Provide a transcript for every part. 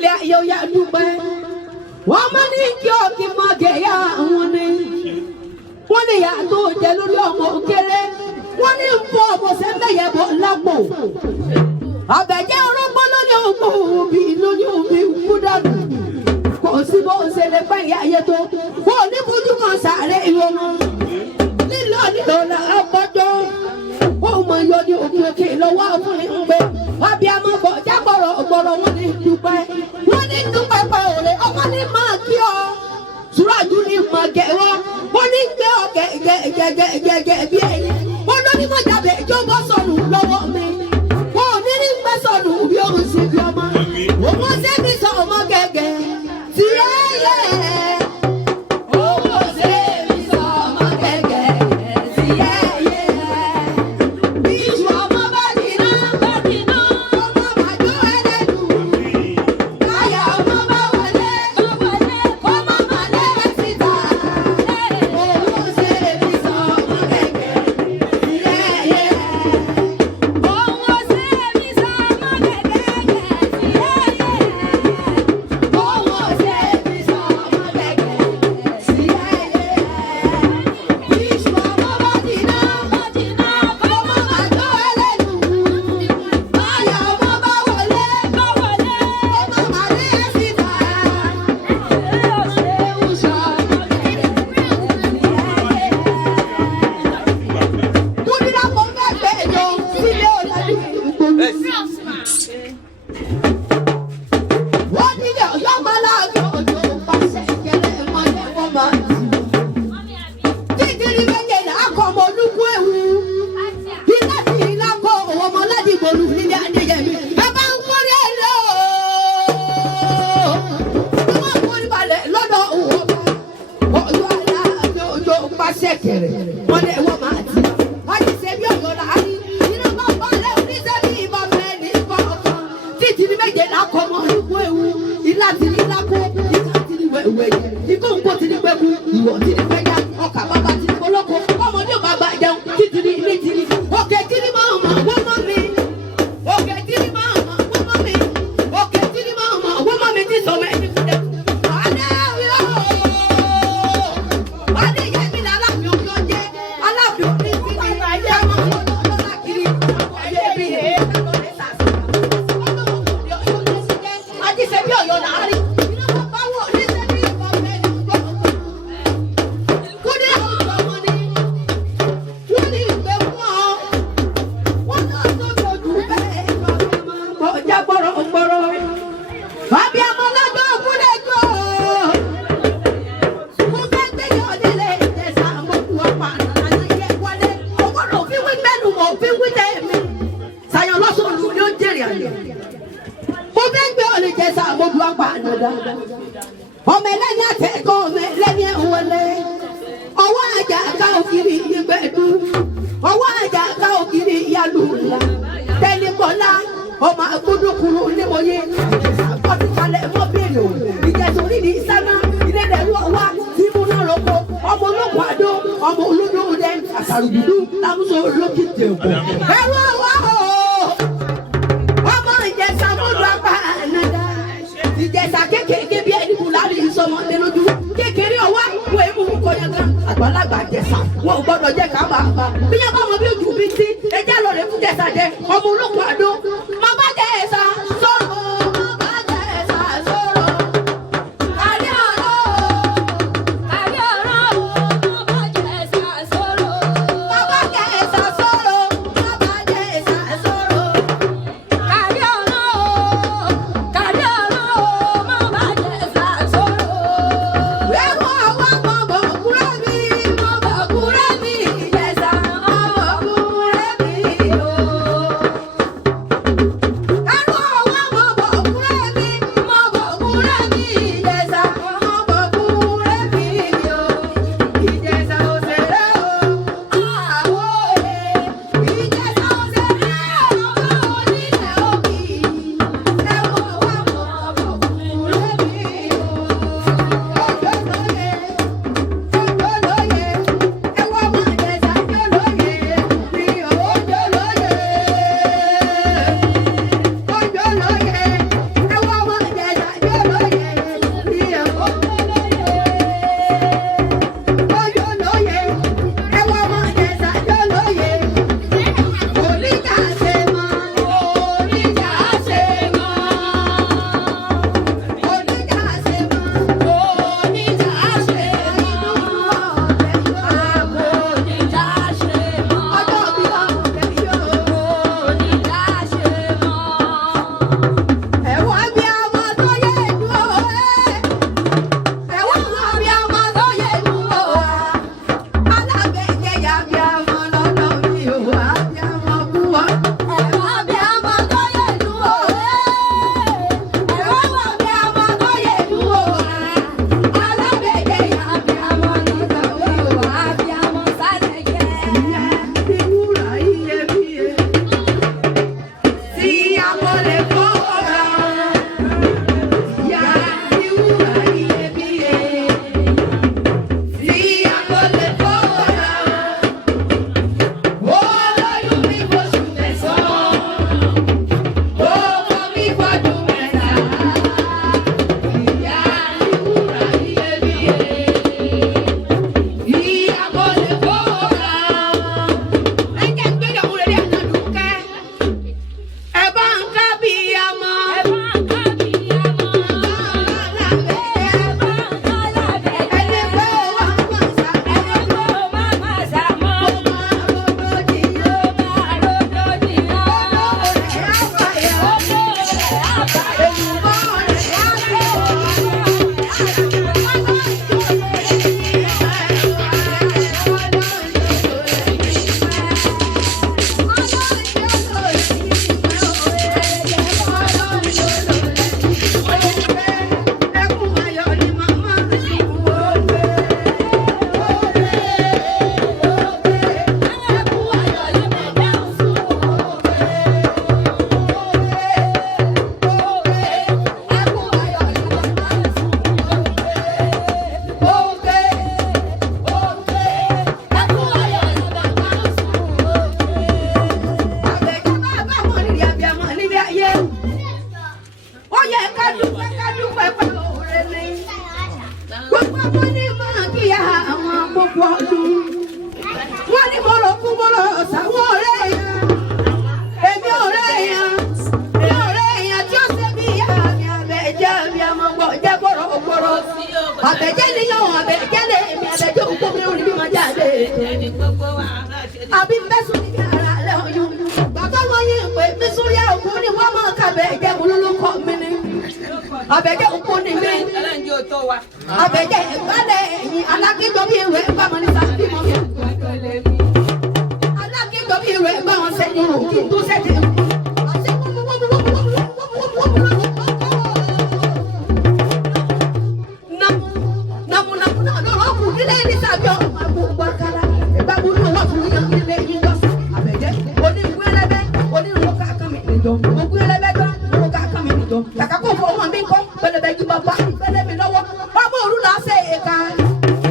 nílẹ̀ ayé ó yá dúpẹ́ wọ́n mọ́ ní kí ọ̀kì mọ́ gẹ̀yà wọn ni wọ́n ní ìyá tó jẹ lórí ọmọ òkèrè wọ́n ní fún ọmọ sẹ́mẹ̀yẹ bọ̀ lápò àbẹ̀jẹ́ orógbó lórí ọmọ òbí lórí òbí kúdàdù kò sí bó ṣe lè pẹ́ ìyá ayé tó kò ní fojú kan sáré ìwọ̀n lílọ nílò là á gbọ́dọ̀ ó mọ yọ ní òkè òkè lọ́wọ́ fún ìgbé abiyamọ bọ̀ jágbọ̀rọ̀ ọ̀gbọ̀rọ̀ wọn ní dúpẹ́ pẹ́ òrè ọmọ ní máa kí ọ Súrájú ní mọ̀ gẹ̀rọ wọ́n ní gbé ọ gẹ̀gẹ̀gẹ̀gẹ̀ bí ẹyin wọ́n ló ní mọ̀ jáde ìjọba sọnù lọ́wọ́ mi wọ́n ò ní ní gbé sọnù bí òun sì bí ọmọ òun ṣe bí sọ ọmọ gẹ̀gẹ̀ tí ẹ yẹ. àbí mẹ́sùn ní ara lẹ́ ọyún bàbá wọn yìí pé mi sórí àwòkú ni wọ́n máa kàbẹ̀ ẹ̀jẹ̀ mú lólókọ mi ni àbẹ̀jẹ̀ òkú ni mi àbẹ̀jẹ̀ ìgbàlẹ̀ ẹ̀yìn alákíjọ bí ìwé bá wọn ní sábì mọ́ mi alákíjọ bí ìwé bá wọn sẹ́ni òkú tó sẹ́ni. Kàkà kó fọ ọmọ mi kọ́ pẹ̀lẹ́ bẹ́ẹ̀ ju bàbá pẹ̀lẹ́ mi lọ́wọ́ ọmọ òru là ṣe èka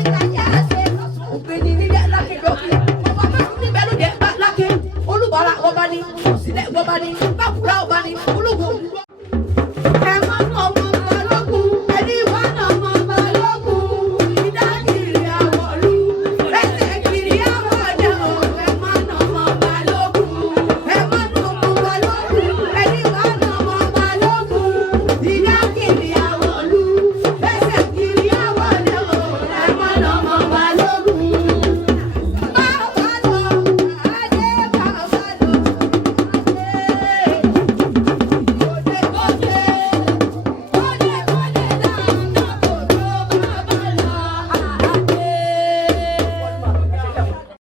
ìka yẹ ṣe lọ́sàn ògbéni nílẹ̀ lákèjọ́ ọmọ bàbá mi bẹ́ẹ̀ ló dé lákè olùbọ̀lá wọ́n bá ní òsìlẹ̀ wọ́n bá ní.